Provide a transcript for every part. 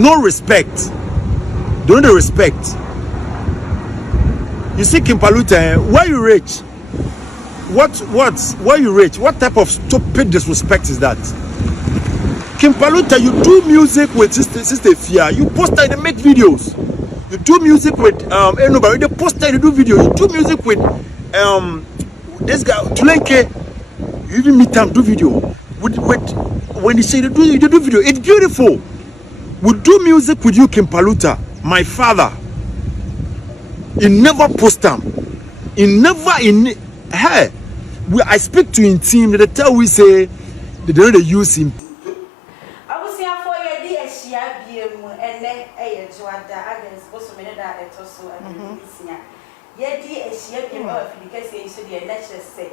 No respect. Don't they respect? You see, King Paluta, where you rich? Where you rich? What type of stupid disrespect is that? King Paluta, you do music with Sister Fia. You post and they make videos. You do music with nobody. They post and they do video. You do music with this guy Tulenke. You even meet them do video. With when they say you do video, it's beautiful. We do music with you, King Paluta, my father. He never post them. He never in hey. I speak to him team. They tell we say they don't use him. I was here for your dear Shia and then a Joada against Bosomeda and Tosso and Lucia. Yet, dear Shia came up because they should be a lecture say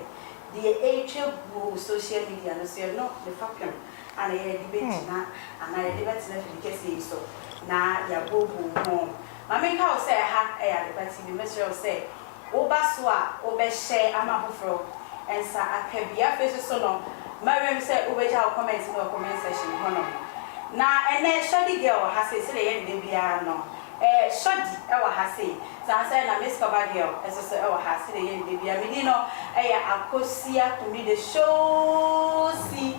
the HL social media, no, so not the faction. And I debate now, and I debate because he so now your boo home. My make house say, I had the measure say, Obaswa, Obeshe, Amabufro, and Sa Akabia faces so long. Mariam said, Obeja comments in our comment session. Now, and then Shoddy girl has a say, and they are no. Shoddy, our Hassi, Sansa and Miss Cavagio, as I say, our Hassi, and they are Medino, a Cosia to be the show. See.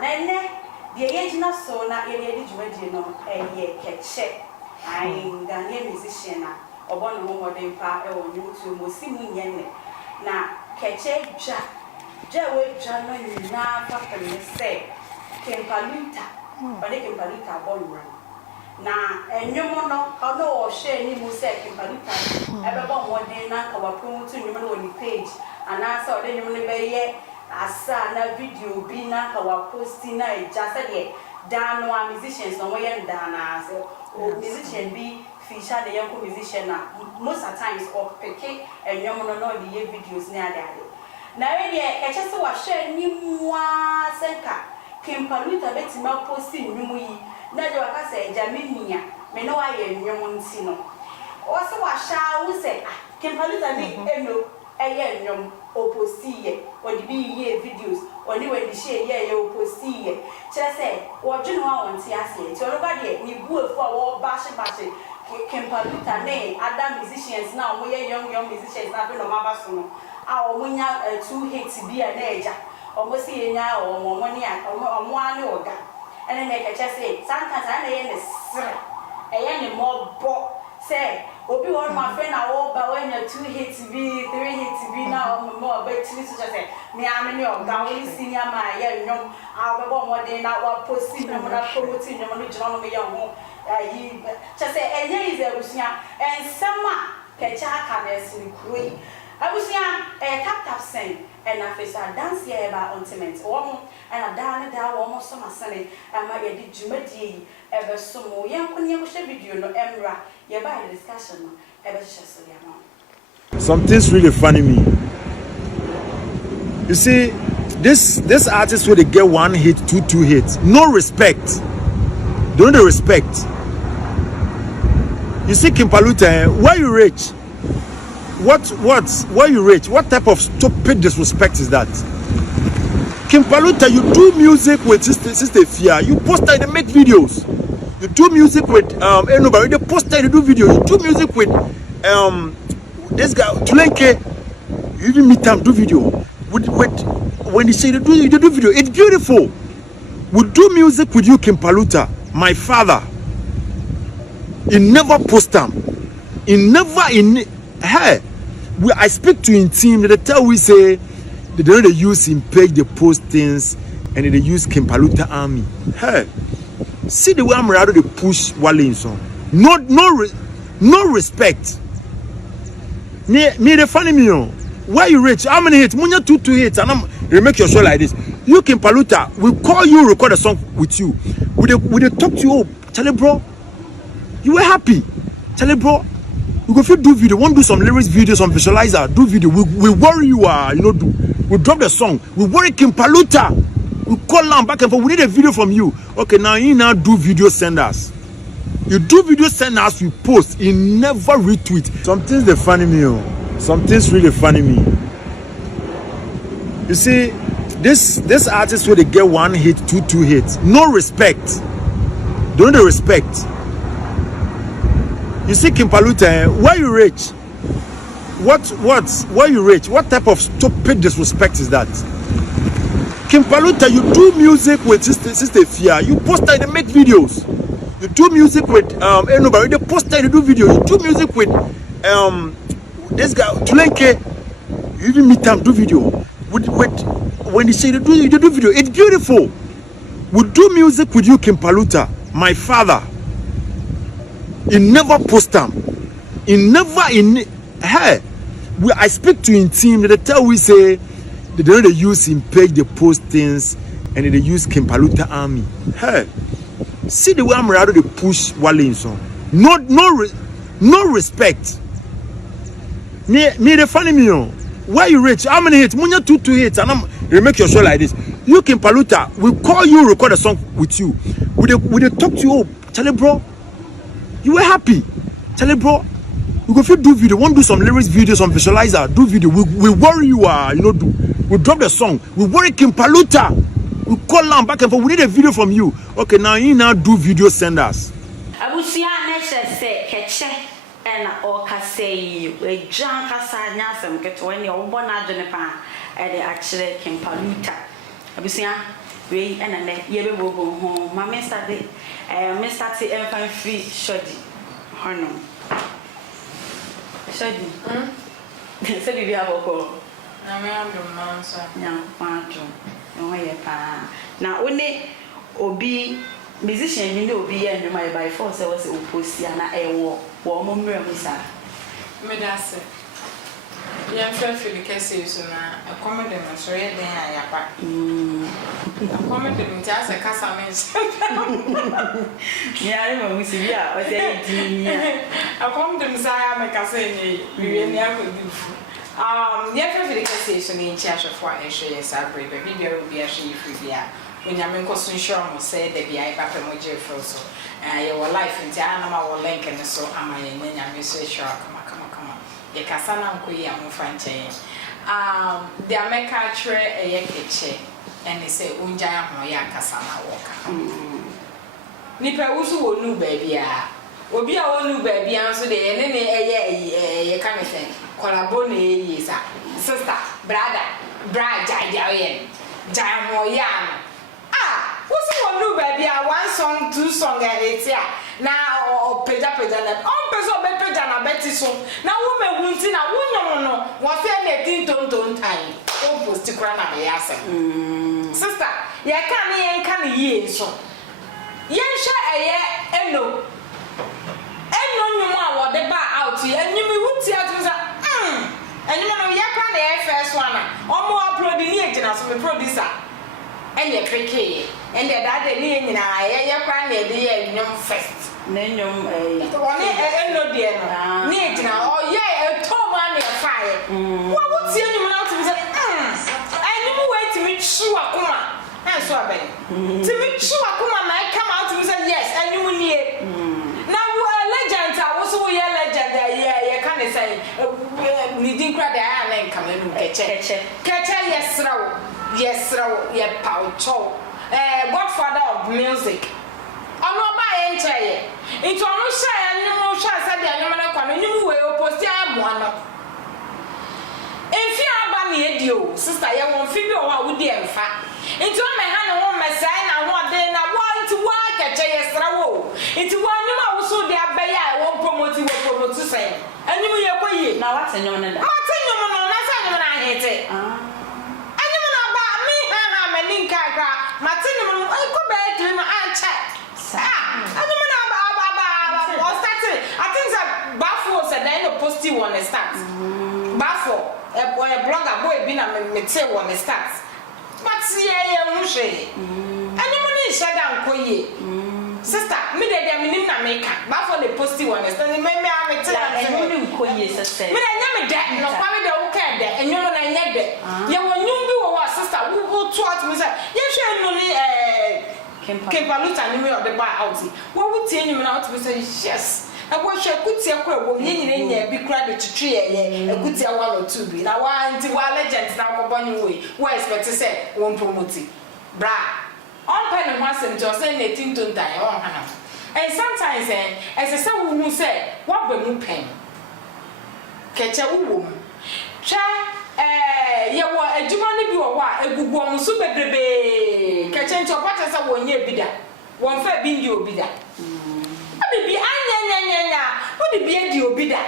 Nene, the original song, not any original, Keche, I'm Ghanian musician, or one more than part or YouTube, Musimu Yene. Now, Keche, Jawe, Jano, now, Papa, say, King Paluta, but they can Paluta born run. Now, and you know, or share any music in Paluta, ever born one day, now, our promoting you on the page, and I saw then you will be asa na video bi na ka wa posting na just say dan no musicians no we dan na so musician bi feature the young musician na most of times or peke enyom no no the videos na ade na we dey e che se wa share ni mua senka King Paluta beti ma posting nyum yi na de wa ka say jamia me no wa ye nyum nti no o se wa sha wo say King Paluta ni eno eye nyum opostiye or the be videos or new when the share ye opostiye say or you know want to say so nobody ni go for bash King Paluta ne other musicians now we young musicians na be no mabaso no a o munya 2 hits bi a na eja o mo see nya o mo money o mo ane oga and then they say sometimes I na ye ne sre e ye ne mo bo say Obi one my friend I walk by when you 2 hits be 3 hits be now more but to just say me am in your gown senior my young I'll be more than I was posting them and promoting them on the me young he just say and here is and summer Keche angrily Attäck I was a tap sing and I face a dance here about ornaments and I down almost summer sunny and my did Jumadi ever so more young when you video no emra. Discussion, something's really funny me. You see, this artist where they get 1 hit, 2 hits, no respect. Don't they respect? You see, King Paluta, where you rich? Where you rich? What type of stupid disrespect is that? King Paluta, you do music with Sister Fia. You post and they make videos. You do music with nobody. They post and they do video. You do music with this guy Tulenke. You even meet them do video. With when they say you do video, it's beautiful. We do music with you, King Paluta, my father. He never post them. He never in hey. I speak to him team. They tell we say they don't use him page. They post things and they use King Paluta army. Hey. See the way I'm ready to push Wale song. No respect. Me the funny me why you rich? How many hits? Munya 2 hits and they make your show like this. You King Paluta, we call you record a song with you. We talk to you. Oh, Charlie bro, you were happy. Charlie bro, we go do video. Want do some lyrics video, some visualizer. Do video. We worry you do. We drop the song. We worry King Paluta. We call them back and forth. We need a video from you. Okay, now you now do video send us. You do video send us, we post. You never retweet. Something's the funny me. Something's really funny me. You see, this artist where they get 1 hit, 2 hits. No respect. don't they respect? You see, King Paluta, where you rich? Where you rich? What type of stupid disrespect is that? King Paluta, you do music with Sister Fia. You post and they make videos. You do music with nobody. They post and they do video. You do music with this guy Tulenke. You even meet them do video. With when they say you do video, it's beautiful. We do music with you, King Paluta, my father. He never post them. He never hey. I speak to him team. They tell we say they don't use him page. They post things and they use King Paluta army. Hey, see the way I'm rather they push Wale song. No respect. Me they funny me on. Why you rich? How many hits? Munya 2 hits and they make your show like this. You King Paluta, we call you record a song with you. We they talk to you. Oh, Charlie bro, you were happy. Charlie bro, we go fit do video. Want do some lyrics video, some visualizer. Do video. We worry you do. We drop the song. We worry King Paluta. We call them back and forth. We need a video from you. Okay, now you now do video. Send us. Abusia neche se Keche ena oka say we jan kasa nyasem keto ene obo na adwene pa e de akire King Paluta. Abusia we ena ne yebe bobo ho ma me start enfan free shodi hono shodi se bibi aboko na me am do mansa nya pato no ye pa na one obi musician ni obi ye nduma ye by force was oposia na ewo wo mo mmerem sa me dase ye feel Keche so na a comedy no so ye den ayapa a comedy me ta se kasa me me are mo musibi a o say di a comedy me sa ya me kasa ni we ni akodifu ye feel Keche so ni nchi ahwefo a ehwe ye sa brave bi bia obi ahwe yi free bia onyame nkoso nsure mo say da bia ipa pe mo je fro so ye wo life nti ana ma wo link ne so ama ye nyame so sure kama ye kasa na nkoyi amfa nchen the America tre ye Keche and say unja ho ya kasa na woka nipa wusu wonu ba bia obi a wonu ba bia nso de ye ne ye kan say collabo na ye sa sister brother jaye ho ya what's one new baby? One song, 2 songs, and it's here. Now, peja na. Person be peja na beti so. Now, woman won't see now. No. What's anything don't time. Oh, post to cry na be yasa. Sister, ya can ye so. Yen share eno nyuma wa de ba out here. And you me wuti atuza. And you know ya can the first one. Omo upload ni agina so me producer. And ye Keche and the other day in I cry near the young first. Nenum no dear. Need now, oh, yeah, a tall man near fire. What would see you out to say? I knew wait to meet Shuakuma. And so I beg. To meet Shuakuma might come out to say yes, and you will need. Now, legend, I was a legend that yeah, can't say, needing cry the iron and come in Keche, yes, ye paucho. Godfather of music. Ono ba enche. Into ono sha anyumo sha sa de anyumo kwa anyumo we oposti amu ano. Enfi aba na edio, sister ye won fi bi o wa wudi emfa. Into me ha ne won mesai na ho de na wa into wa Keche yesra wo. Into wa anyumo awuso de abeya won promote say. Anyumo ye koye. Na what anyumo na da. What anyumo no na sa anyumo na hete. Martin, I go back to him and chat. I think that Baffo said then a positive one start. Baffo, a blogger boy been a material one start. But see, I am Mushe. And you money shut down Koye. Sister, me the minimum maker. Baffo the positive one start. Maybe I'm a tell and you Koye, sister. Me, I never get no family don't care there, and you're not yet there. You will know what sister who taught me that. King Paluta knew of the bar out. What would tell you out to say yes? I wish I could see a crowd be credit to tree a good year 1 or 2 be. Now, why until legends now upon your way? Why expect to say won't promote it? Bra on pen and once and just saying 18 to die on Hannah. And sometimes as a son who said, what be mu pen? Keche uwom. Cha ye wo adwuma ne bi wo wa egugu om so bebrebe. Keche nti opata sa wonye bi da. Won fa bi ndi obi da. Abi bi anya. Wo di bi edi obi da.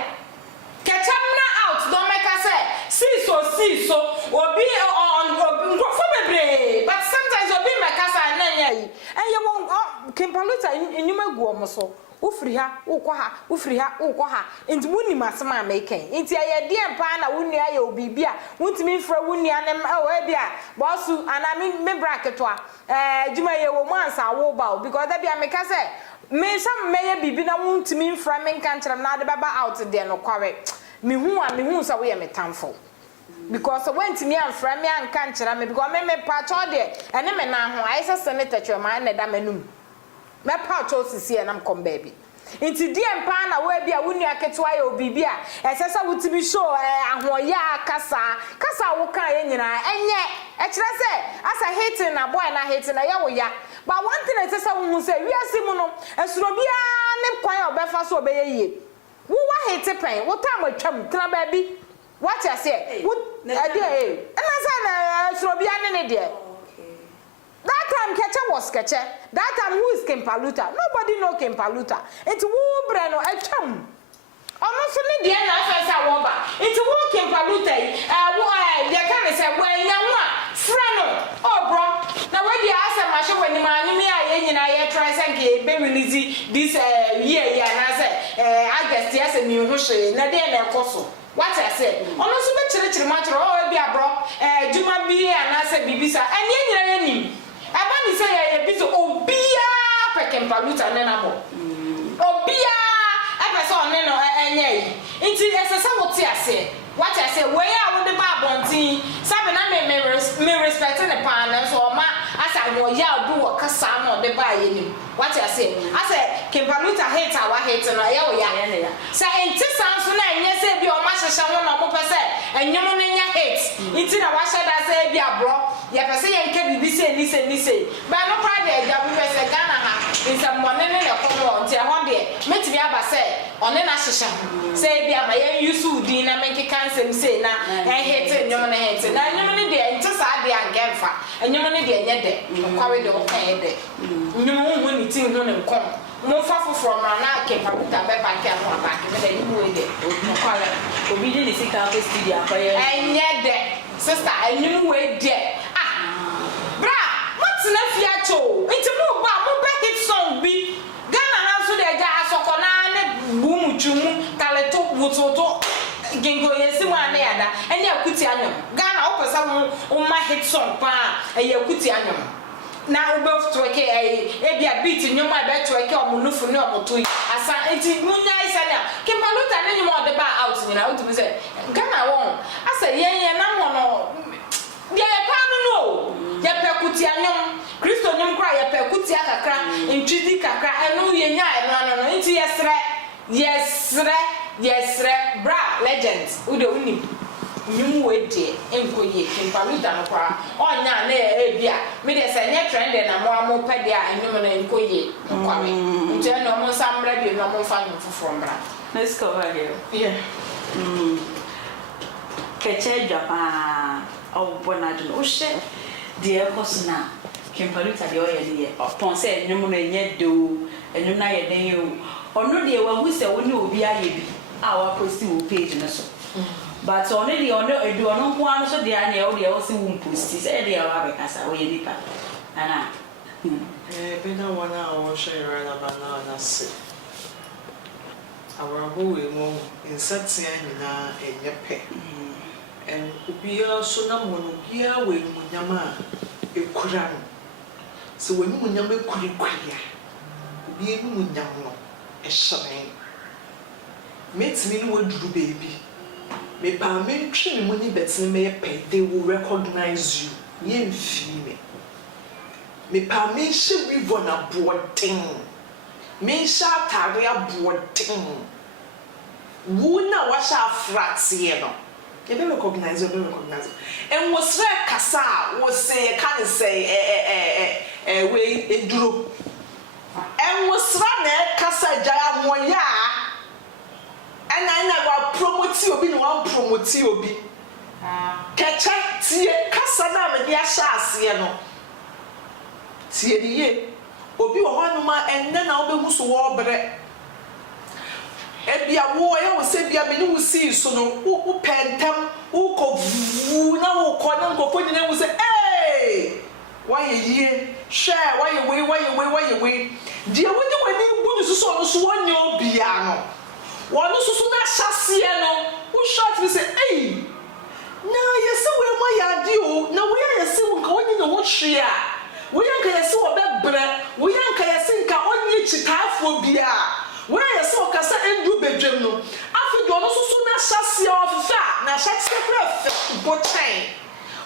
Keche na out don make us say so obi on for bebre. But sometimes obi make us anya yi. And ye won King Paluta enyuma gu om so. Ufri ha ukwa ha enti wuni masema ameken enti aye die mpa na wuni aye obibi a wuntimi mfra wuni anem e bia bosu ana me bracket to juma ye wo mansa wo ba because that be ameka say me some meye bibi na wuntimi mfra me nka nkyerem na de baba out there no kware me hu sa wo ye metamfo because when timi amfra me anka nkyerem me because me pa cho de ene me na ho aye senator chema na da manum me pa cho sisi e nam kom baby inti die mpa na we bia wuni aketewa ya obibi a esesa wutimi show ahoya kasa wo kan ye nyina enye e kire se asa hating na boy na hating na ya wo ya but one thing esesa wo hu se wi asimu no esuro bia ne kwan obefa so obeye yie wo wa hate pen wo tam atwam tena baby what you say wo e dey na say na esuro bia ne de. That time Keche was Keche. That time who is King Paluta? Nobody know King Paluta. It's who breno a chum. Almost only the end of the woba. It's who King Paluta. They can say, well, young one, friend. Oh, bro. Now, when you ask a masher when the man, I try and get baby this year, and I say, I guess yes, a new Hushay, Nadia and Cosso. What I said, almost a church matter, oh, be a bro, Juma be and I said, Bibisa, and yen. Abani say a bit obia King Paluta nenabo. Obia epeso neno enye. Inti esesa woti ase. What I say where I would the babontin. Sabe na me respect the pan so ma asa wo ya do wo kasa no de ba yenim. What I say King Paluta hate our hate no ya wo ya. Say enti sanso na enye say bi o ma hyehye ho no mo pese enyom no nya hate. Inti na wa sheda say bi abro. Ya pese ye nke bibi say ni say. Ba no pra de ja bi pese Ghana ha. Insam monne ne le komo nti e ho de metimi aba say one na hyehye. Say bi ama ye yusu din na menke kansem say na hate nyom na hate. Na nyom ne de enti sa de angemfa. Nyom ne de enye de. Kwawe de wo kan de. Nyom hu ni tin hu ne nkom. Mo fa from na King Paluta be back and one back me de ni we de. No kwale. Obi de sika pe studio akoye. Enye de. Sister enyum we de. Bra, what's na fiacho? Nti mo ba mo be hit song bi. Ghana ha so de ja asokona ne bu mutumu taleto wutoto gengo yesi mu ana ya da. Ene akuti anyam. Ghana o pesa mo ma hit song pa e akuti anyam. Na ube twerke e bia beat nyoma be twerke omunufu ne omotoyi. Asa nti munya isa na King Paluta ne nyoma de ba out ni na o tumi say Ghana won. Asa yen na no dia ye panu no ye pekuti anyom Kristo nyom kra ye pekuti akakra ntwidi kakra enu ye nya enu no nti yesre bra legends ude unim nyum we de enkoye King Paluta no kra onya na e bia me de se nye trend na mo amopa de a nyum na enkoye kwame nti no mo samra bi no mo fa nyum foforo bra. Let's cover here. Yeah. Keche Japan. Oh, bonadun o she de ekosuna King Paluta de oye de upon say enum no enye do enum na ye den yo ono de wa hu se woni obi aye bi a wa post wo page no so but ono de ono edu ono nko an so de anya o de o se wo post say de wa be kasa oye nipa ana bena wana o share na bana na se awrabo we mo insatia nyina enye pe and ubia so na mono bia we munyama ekura no so we munyama ekurikuria ubia ni munyam no ehyen metimi ni waduru baby me pa me ntwe me muni betini me pay they will recognize you ye mfi me pa me she river na boarding me sha tare aboarding wo na wa sha fratie no you be recognize and was rare kasa was say can say we enduro and was run Casa Jaya Moya. And I never promote you, be one promote you be. Keche tie kasa na me dia sha ase no. Tie die. Obi wo hanu ma enne na obehu so wo bre. Ebia wo ya wo se bia me ni wo si so no wo pentem wo ko vu na wo ko na nkofo nyina wo se eh why ye share why you wait die wo di wani bu ni so so wonye obia no wo no so na hyase no wo short me say eh na yesi we ma yade o na we yesi wo nka wonyi na wo hwe a we yanka yesi wo bebre we yanka yesi nka onyi chitafo bia we yesi wo kasa endu bedwem no afi do no so na hyase ofa na hyase kra bo chain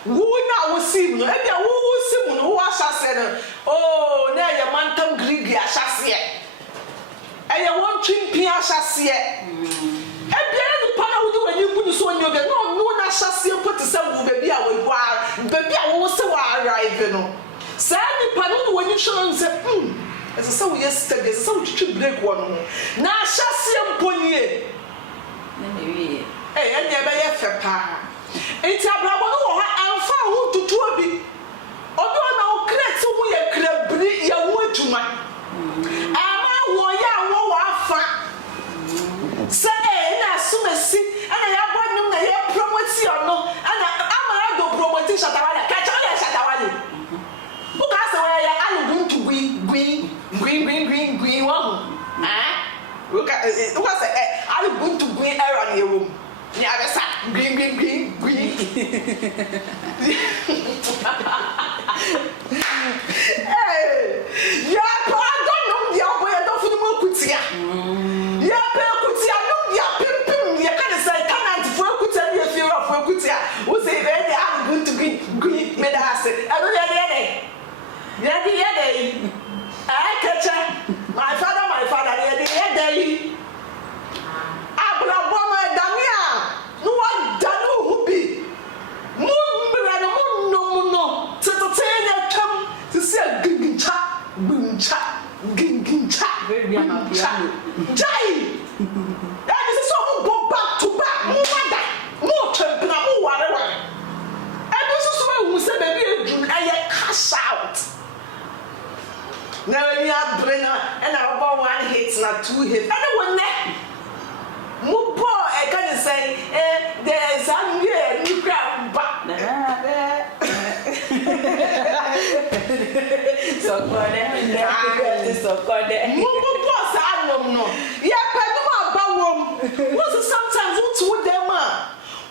wo na wo sim no e bia wo sim no wo hyase no oh na ye mantam grigi hyase e ye won twimpi hyase Ebiara ni pana wudi wani bu so onyo be no na hyase put se wo baby a we wo se wa arrive no sa ni pana wudi wani chance ese se wo yesterday se wo twitwi break wo no na hyase mponie na me wie ene be ye fe pa enti abrabo no wo ha amfa ho tutu obi na o create wo ye krabri ye wo aduma ama wo ya wo afa say na sumesi ana ya bonum na ya promote no ana amara do promote shatawale ka chawe shatawale bu ka se we ya alugun to green wo wo ka se alugun to green era na ewo ni abesa green ya pa donum dia boy do fu mo kutia ya pe kutia no dia pimpim ya kan say kanant fu kutia ni fi ro fu kutia wo say be dey am good to green me da ase ado ya dey ai Keche my father ya dey abra bomo edamia no wa danu hubi mu mbra no no tetotenya twam se se gingincha very am piano jai that is so go back to back mu wada mu twempna mu ware and so we say baby edun aye cash out now when you are bring and about one hit na two hit anyone ne mu bo e can say there is some here new crowd back so kode mu bo sa no ya pe no abawom was sometimes what them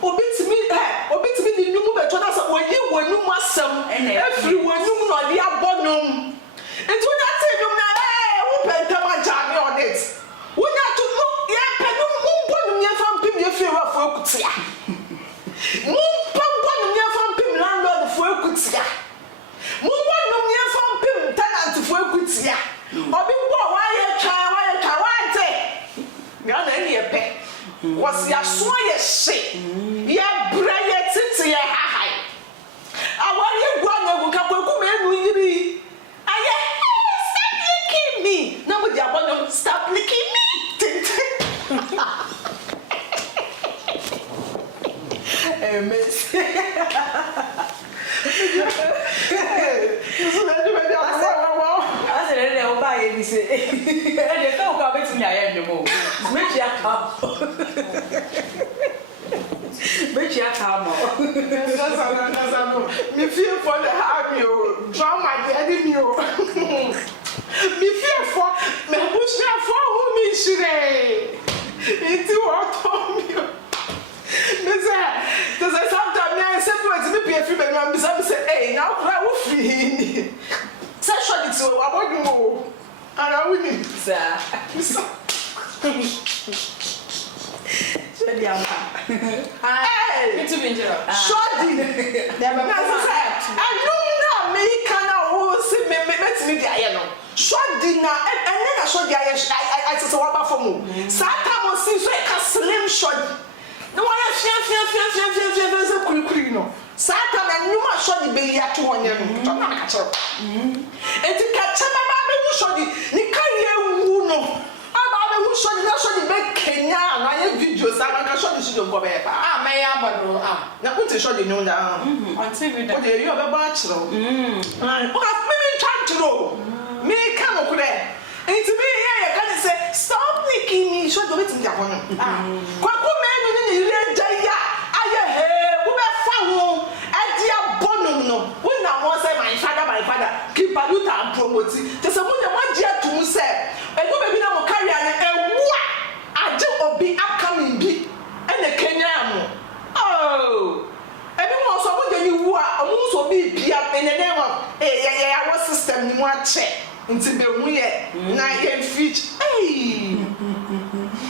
obitimi di numu beto na so oyi wonum asem every wonum no de abonom enti una say num na wo pentam ajame on it una to no ya pe no mbonum ya fam pim ya fi wa fo akutia mbonum ya fam pim landlord fo akutia mbonum ya fam pim tenant fo akutia obi bo wa ye twa wante ya na ni epe was ya so ye she ya bra ye tete ye hahai awari gwa na gu ka kwaku me nu yiri aye stop licking me na mo dia bono stop licking me miss I said le o ba ye ni se e de ka o ka betumi aye ndomo mechi aka no me fear for the have you drama the enemy me fear for me push me for who me shire into what me say sometimes me say me pay free me say hey now cry wo free sexuality we about you and I win sir Shadi ampa hey me too binjero shadi dem na say anum na me kana wo se me metimi dia ye no shadi na enne na shadi aye I say wa ba for mu sata mo si so e ka slim shadi no wa ya fia se kurikuri no sata na numa shadi be ya to onye no to na ka chero enti ka chema me who show the carry who no. About me who show the show the big Kenya and I videos I can show the studio go back. Ah, may I but now put a show the no down. On TV that you have a bachelor. Maybe try to know. Me come up there. And to me here you can say stop making me show the waiting down. Kwaku men in the jaya. Aye hey, we be found. Adia bonum no. When I was say my father, King Paluta and promote. Just a woman one year to say. And go baby now carry and what? I do obi upcoming be and the Kenyan. Oh, everyone so when you are almost obi be up in the name of our system you want check until the we na get fit. Hey, and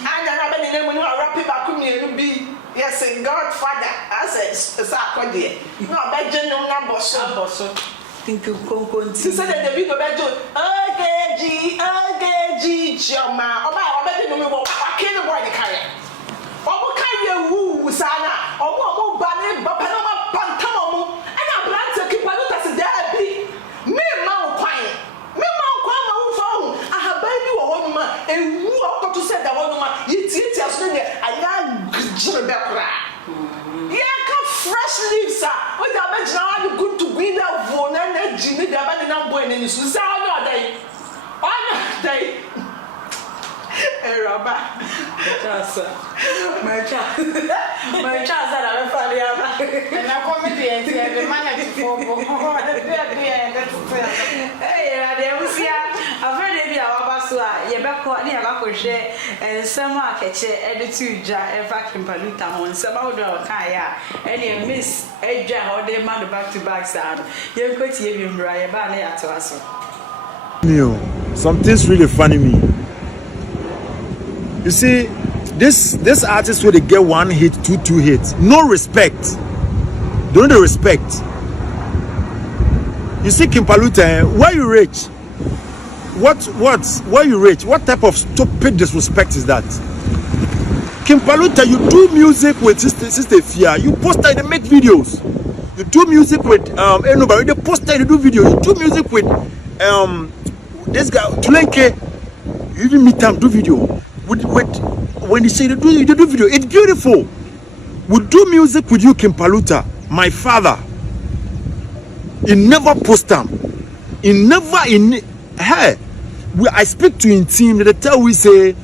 I been in the name of rapid back to be. Yes, Godfather, I said, Saturday. No, I bet you no number so. Think you can see that the people better. Okay, Chama. I bet you know what I can't avoid the carrier. Or carry a woo, Sana, or more banner, Bapanama Pantamo, and I plan to keep a look at the day. Me, Mount Pine. Me, Mount Pine, phone. I have baby or woman, and who are to say that woman, it's as I got fresh leaves, with the bench now good to win that phone and Jimmy, the abandoned boy, and you say, oh, day. On day. My child said, I'm a father. And I come in the manager for hey, there was here. I've heard it. Yebeco, and some Keche attitude, Attäck Paluta on some other Kaya, and you miss Edja or the man back to back sound. You're going to give him Raya Bane to us. Something's really funny me. You see, this artist will get 1 hit, 2 hits. No respect. Don't they respect? You see, King Paluta, why you rich? Why you rich? What type of stupid disrespect is that? King Paluta, you do music with Sister Fia. You post and they make videos. You do music with nobody. They post and they do videos. You do music with this guy Tulenke. You even meet them do video. When you say you do video, it's beautiful. We do music with you, King Paluta, my father. He never post them. He never hey. I speak to him team. They tell we say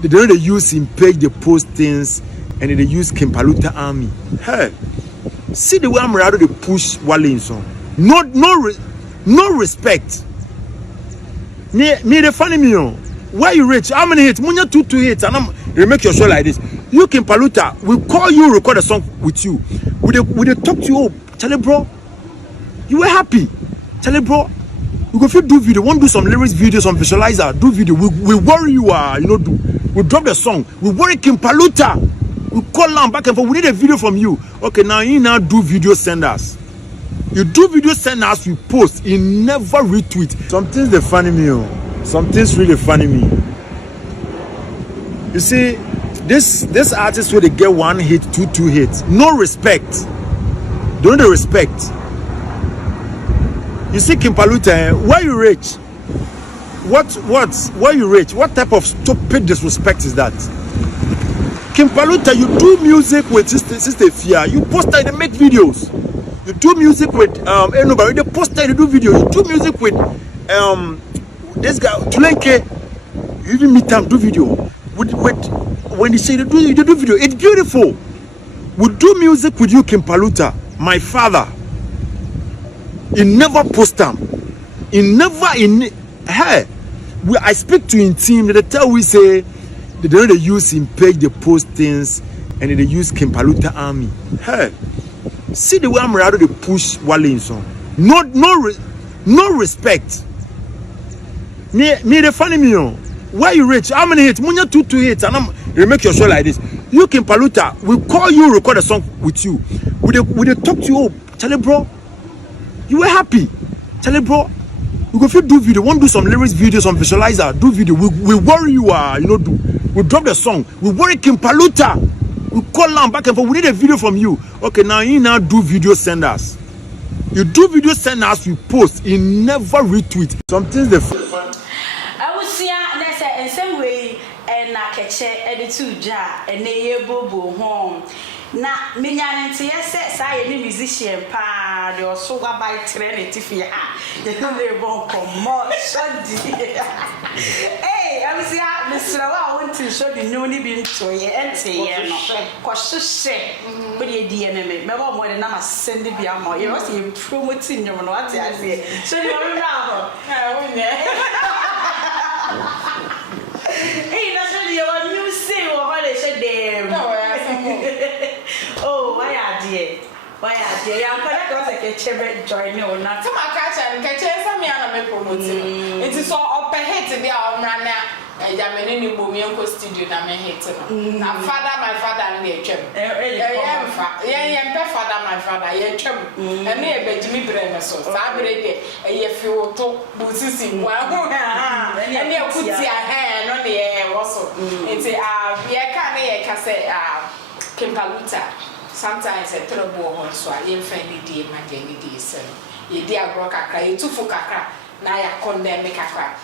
they don't use him page. They post things and they use King Paluta army. Hey, see the way I'm ready to push Wale song. No respect. Me the funny me on. Why you rich? How many hits? Munya 2 hits, and they make your show like this. You King Paluta, we call you, record a song with you. We they talk to you. Oh, tell it, bro. You were happy. Tell it, bro. We go do video. Want to do some lyrics video, some visualizer. Do video. We worry you do. We drop the song. We worry King Paluta. We call them back and forth. We need a video from you. Okay, now you now do video, send us. You do video, send us. We post. You never retweet. Something's the funny me. Something's really funny me. You see, this artist will get 1 hit, 2 hits. No respect. Don't they respect? You see, King Paluta, why you rich? Why you rich? What type of stupid disrespect is that? King Paluta, you do music with Sister Fia. You post and they make videos. You do music with nobody. They post and they do videos. You do music with this guy Tulenke. You even meet them do video. When you say you do video, it's beautiful. We do music with you, King Paluta, my father. He never post them. He never hey. I speak to him team. They tell we say they don't use him page. They post things and they use King Paluta army. Hey, see the way I'm ready to push Wale song. No respect. Me the funny me on. Why you rich? How many hits? Munya 2 hits, and they make your show like this. You King Paluta, we call you, record a song with you. We they talk to you. Oh, tell it, bro. You were happy. Tell it, bro. We go do video. Want to do some lyrics video, some visualizer. Do video. We worry you do. We drop the song. We worry King Paluta. We call them back and forth. We need a video from you. Okay, now you now do video, send us. You do video, send us. We post. You never retweet. Something's the Keche editu ja ene ye bobo home na menya nte yese sa ye ni musician pa de oso wa by train tifi ha ye no le bon komo shodi eh abisi a misra wa want to show the no ni bi nto ye ente ye no ko hwehwe bo de die me bo mo de na ma send bi amo ye was ye promoting nyom no ate ase so de o ra ho hey, that's what you want you say what they said there. Oh, why are dear? Why are dear? I'm going to Keche join me or not. Come on, Keche, some young men promoting. It is all up ahead to be our runner. I am in any Bomianco studio that may hate him. Now, father, my father, and your chum. Yeah, father, my father, your chum. And me, Benjamin Brenner, so I read if you talk, Bussy, one, and you put your hand on the air also. It's a can say, King Paluta. Sometimes I throw a ball on so I didn't find the day, my daily days. You dear broker, you took for Kaka, now I condemn the Kaka.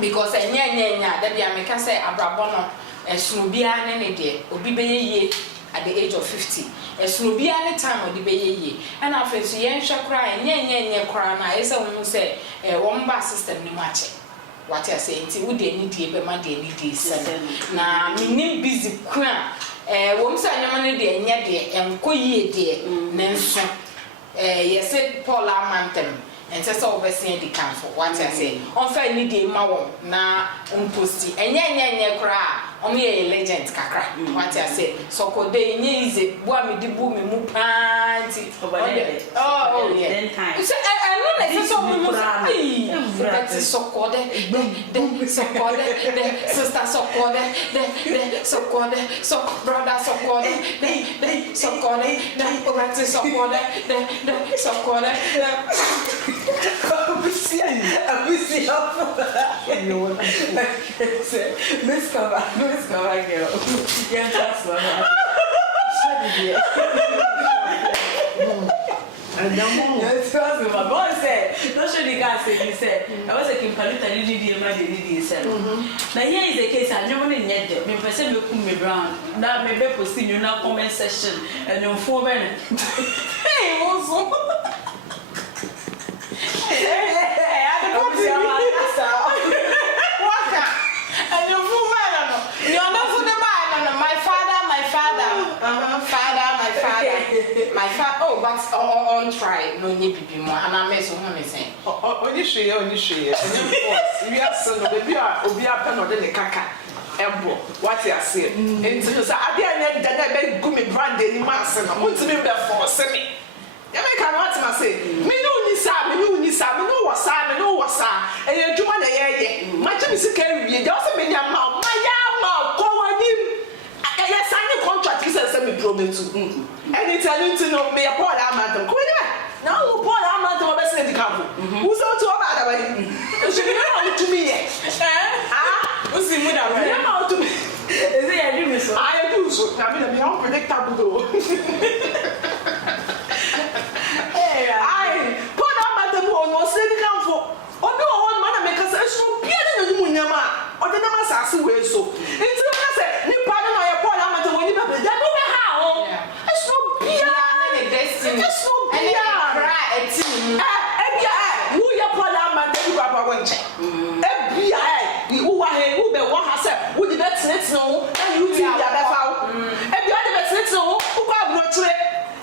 Because that be I make say abrabono snubia ne de obi beye at the age of 50 snubia ne time odi beye and after so yen hwekra nye kra na ese won say won ba system ni mache what I say nti wo de ni die be ma de ni die se na minim busy kwa won say anyama ne de nye de enkoyie de ne nso yese Paul Amantem and so overseeing the camp what I say. On fair need a mawon na posty. And yen cry. Only a legend kakra. What I say. So could they easy. Boy, me the boom me panty. Oh, yeah. So I know that it's so that is so called the so called the sister so called the so called so brother so called the so called the so called the so called Miss Cover girl. Yeah, that's what and now, yes, my boy said, no, sure, the guy said, he said, I was a King Paluta, did he said. Now, here is the case, I never did yet. Me, person, you put me brown. Now, maybe posting you now comment session and your 4 minutes. Hey, also. My father, oh, but on try, no need to be more, and I mess with him saying, only she, we are son of the beer, or be up and the caca. Elbow, what you say? Into the idea that I beg gummy brandy in mass and I want to be there for semi. You make an answer, say, me no Nisa, me no what's and you do one a year. My Jimmy carry you, doesn't mean your mouth, my mouth, go on him. I signed a contract, he says, send me promise to. And it's telling to know me a Paul Amatum. Go anywhere. Now, Paul Amatum, I'm best in the camp. Who's out to about the way? You should be out to me yet. What's the mood? I'm out to me. Is it a dream? I do so. I mean, I'm unpredictable though. I Paul Amatum was saying, come for. Or no one man make us a so beer in the Munyama. Or the Namas are so way so. It's not a Nippon or Paul Amatum when you have the devil. It's no beer. It's no beer. Who you Paul Amatum you have a wench? Who be one has said, who did that snitch no, and you see the other foul. And the other snitch no, who got brought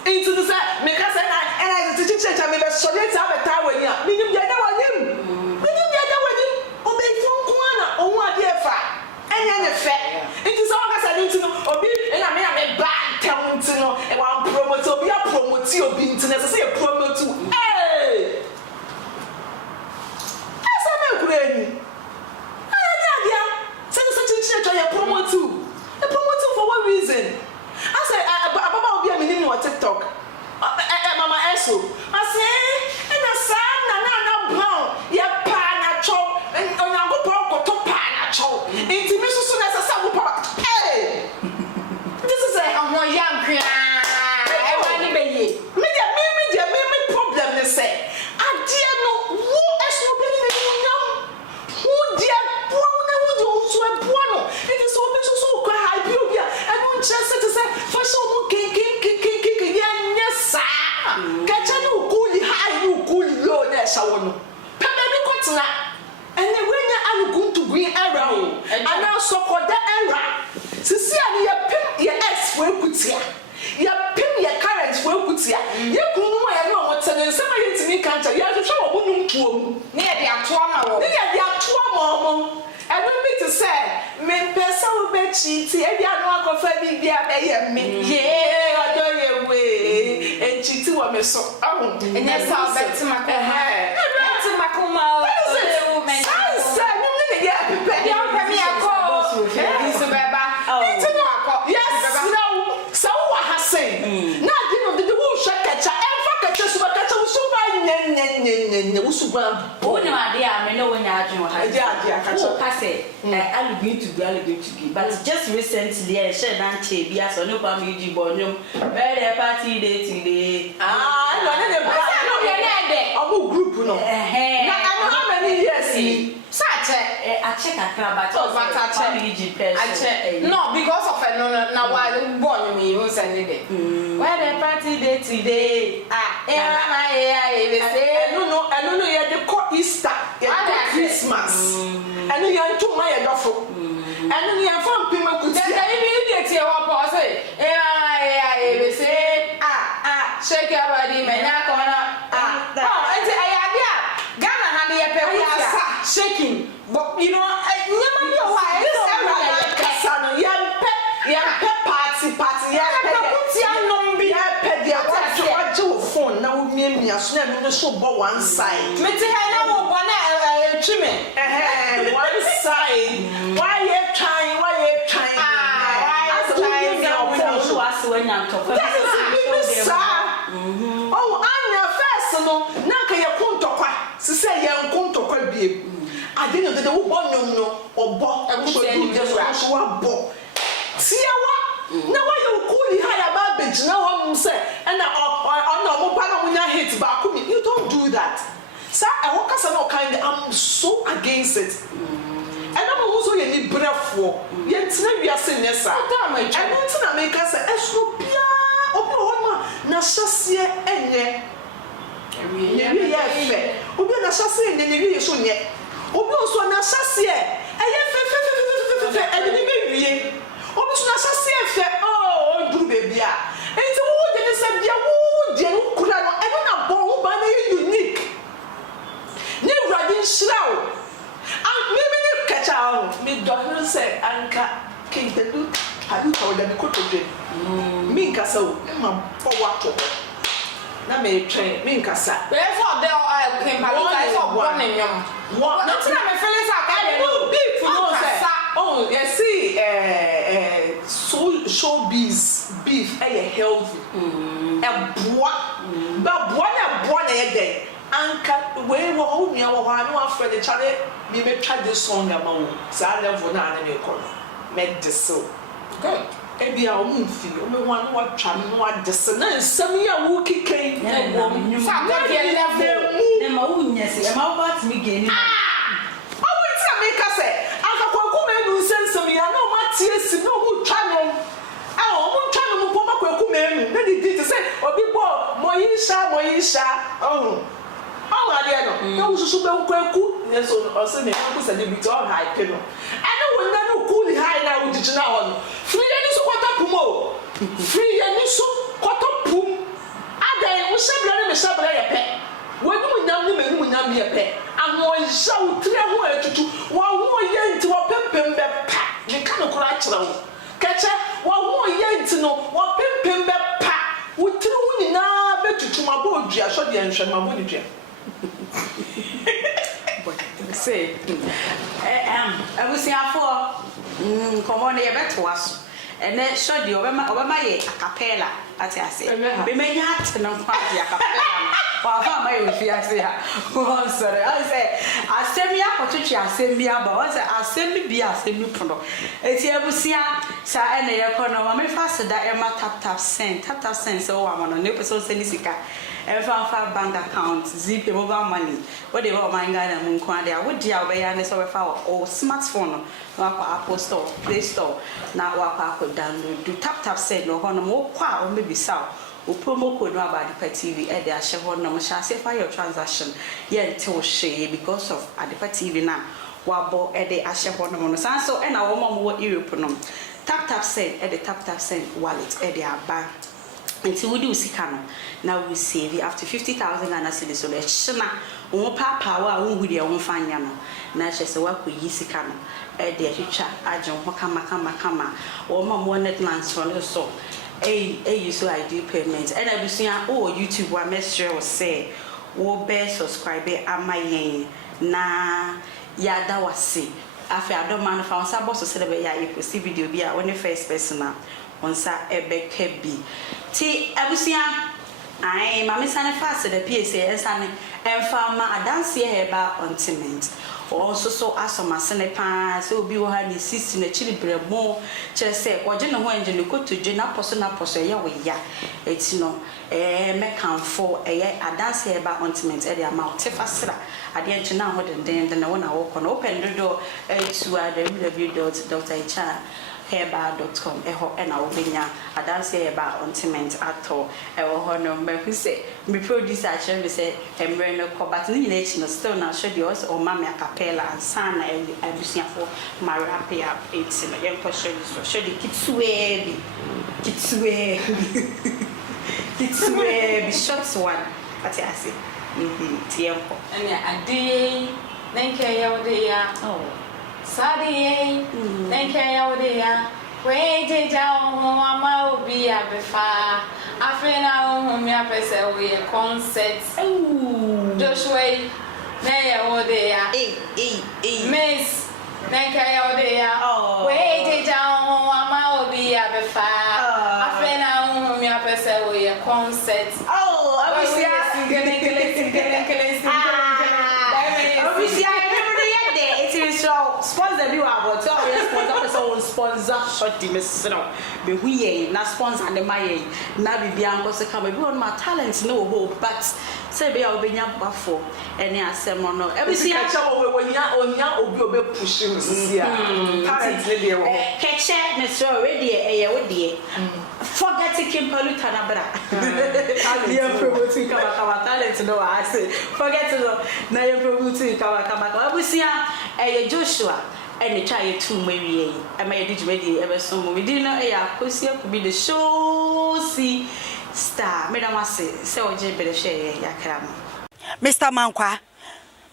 into the set, make us and I teach church, I mean, so let's have a tower here. Meaning the other one him. Meaning the other one him. Oh, they don't corner, oh, what dear fat. And then the fat. It is all I said to know, or be, and I mean, I'm a bad town to know, and one promoter, be a promoter, be internet, say a promoter. Hey! That's a man, Granny. I am such a church, I am promoter. koda era sisi ani ya pim ya ex we kutia ya pim ya current we kutia ya kunu ya no wotene nsema yetimi kanta ya hwehwe wo bunum puom ne ya de atoa ma wo ne ya de atoa ma mo ebe me to say me pesa wo be cheat e bia no akofa bibia be ye me ye odo ye we e cheat wo me so ahu enye sa bet makoma but just recently I shared that be as on no family bonum birthday party day today group no how many years Attack no, because of no why born me you send it. Where the party day today? No, you had the Easter, Christmas, and you had to my duffel, and you have found people could say, shake your body, man. Shaking, but you know, why phone now me as never so one side. One side. Why you trying? Oh, I'm your first no. Naka ya kuntokwa. Sise ya kuntokwa bie. I didn't know that the one no or bo just bo. See what? Now why you cool high about bitch? Now I'm say and hit back. You don't do that. Sir, I walk as no kind. I'm so against it. And I'm also any breath for. Yet we are saying yes, sir. I don't make us a snopia. Obi na shasie enye. Ewie ye obi na shasie enye ewie so nye. Obi so na shasie eye fe ede ni bewie. Obi so na shasie fe oh do baby a. Enti wo de se bia wo de no kura no ebe na bon wo ba na unique. Ni radin shraw. And me catch out me doctor say anka King Paluta or the Kotoje. Minkasa, Emma, for what? Na me train, Minkasa. Therefore, there are King Paluta for one in young. What? Not to my feelings are oh, you see, showbiz beef, healthy. A boy, a day. Anka, where were home, you are afraid the child, you may try this song among Sada Vona and your corner. Make the so. Good. Ebi a omu fi omu wan wa twa no wa dese na nsam ya wo kike fa go de level na ma wo nyese e ma wo bat mi geni owo ti ameka se akakwaku me nu nsam ya na o ma tie si na o twa no o mu twa no mo makwaku me nu na di ti se obi bo moyisha oh ade no na wo susu be kwaku yeso o se me kwaku se de bi to high pe no ana wo na no cool high na wo digina ho free any so pum. Ada, we sabla me sabla ya pe. We no nyam ni me no nyam ya pe. Ahon shaw tire ho atutu. Wa ho ye nti wa pempem be pa. Me ka no kura kira wo. Keche wa ho ye nti no wa pempem be pa. Wo tire wo ni na be tutu ma bo dua so de nhwe ma bo ni dua. Say I will say come on here beto aso. And then show the Obama ye a cappella at I say. We may not know quite a cappella. Well, I may say, oh, sorry, I say, I send me up to I send me up, I send me be a semi pro. It's here, we see, sir, and the economy. I'm faster that Emma tap send, so I'm on a new person, Senica. And found 5 bank accounts, zip mobile money. What they want my guy and Munkwande, I would deal away and so if our smartphone, Apple Store, Play Store, now what could download, do tap send or on a more qua or maybe south. O promo code no about the TV at the Ashevon no shall say for your transaction. Yeah, tell she because of Adepa TV now. wabo e de ahye ho no san so e na wo mom wo Europe no tap send e de tap send wallet e de aba until we do sika no now we save after 50,000 Ghana cedis so le hye wo papa wa wo hu de wo fanya no na hye se wa koyi sika no e de twitwa agye ho kama wo mom wo net transfer no so you so I do payments and I be seeing YouTube wa mesure was say wo be subscribe amayen na yada wase afi adoma fa onsa boss so be ya post video bi a one first person na onsa ebeka bi ti abusia ai mama sane fast the PSA sane emfa ma adanse heba ontiment also so asoma sene pa se obi wo ha ni sisi na chiri bremo kire se oje ne ho enje ne kotoje na poso ye we ya eti no me kanfo adanse heba ontiment e de amount tefasra ade enche na ho den na wo na wo kono open do to www.drheba.com eho na wo benya adanse heba ontiment ato ewo ho no me hu se me producer actually say emre no ko but ni na no still na show the us o mama acapella and sana abusia for marapia eti no yen ko show the kitsue bi shots one ati ase tiempo anya ade nenke ya ode ya sadi nenke ya ode ya we jeja ho ama obi abefa afena ho mi apese we concert Joshua na ya ode ya miss nenke ya ode ya we jeja ho ama obi abefa afena ho mi apese we concert obviously sponsor bi wa but so sponsor short dimesino be hu ye na sponsor ne maye na bibia nko se kama bi won ma talent no ho but say be obenya bafo ene asem no ebisi a chawo onya obi push sia talent ne de wo Keche me so already eye wo de forget King Paluta na bra you promoting kama talent no I say forget no na you promoting kama ebisi a Joshua and try to marry I made it ready ever so we didn't know Kosi could be the show see star madam say oje be the share yakram Mr. Mankwa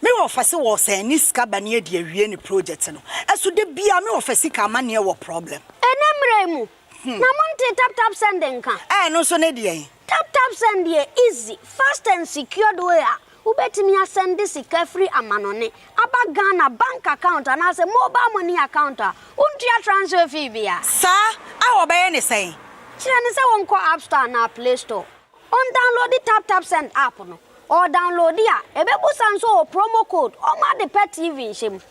me wo fase wo say ni sika bane e de awie ni project no eso de bia me wo fase ka ma ne wo problem enemre mu na monte tap send nka no so ne de tap send here easy fast and secured way ubetimi send this free amanone aba Ghana bank account and as a mobile money account untia transfer fee bia sa awo be ne say kire ne say won ko app store na play store on download the tap send app no or download ya ebebu sanso promo code o ma de pet TV shim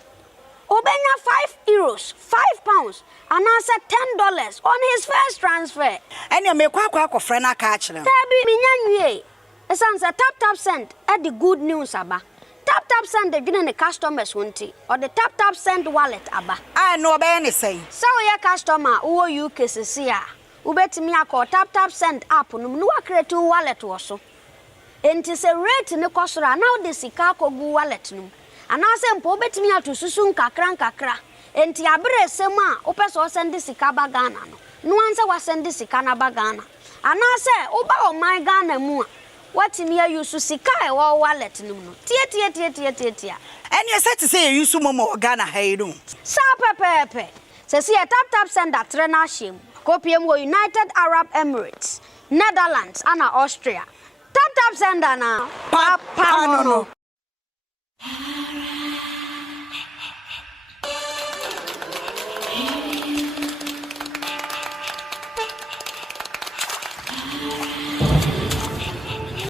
obenya €5 £5 and answer $10 on his first transfer ene me kwa friend aka a kire tabi minyanwie esan say tap send at the good news aba tap send the gina the customers wonti or the tap send wallet aba no be ne say so your customer wo UK sisi a ubetimi akọ tap send app no no create wallet wo so enti se rate ne kosora now the sika kogu wallet no anase mpo ubetimi atosusu nkakra enti abre sem a opeso send sika ba Ghana no anse wa send sika na ba Ghana anase uba o my Ghana mu a what me use sika e wo wallet no tie ene se te say use momo Ghana hairu sa pepepe se si tap send that na shim kopiem wo United Arab Emirates Netherlands and Austria tap send na papa no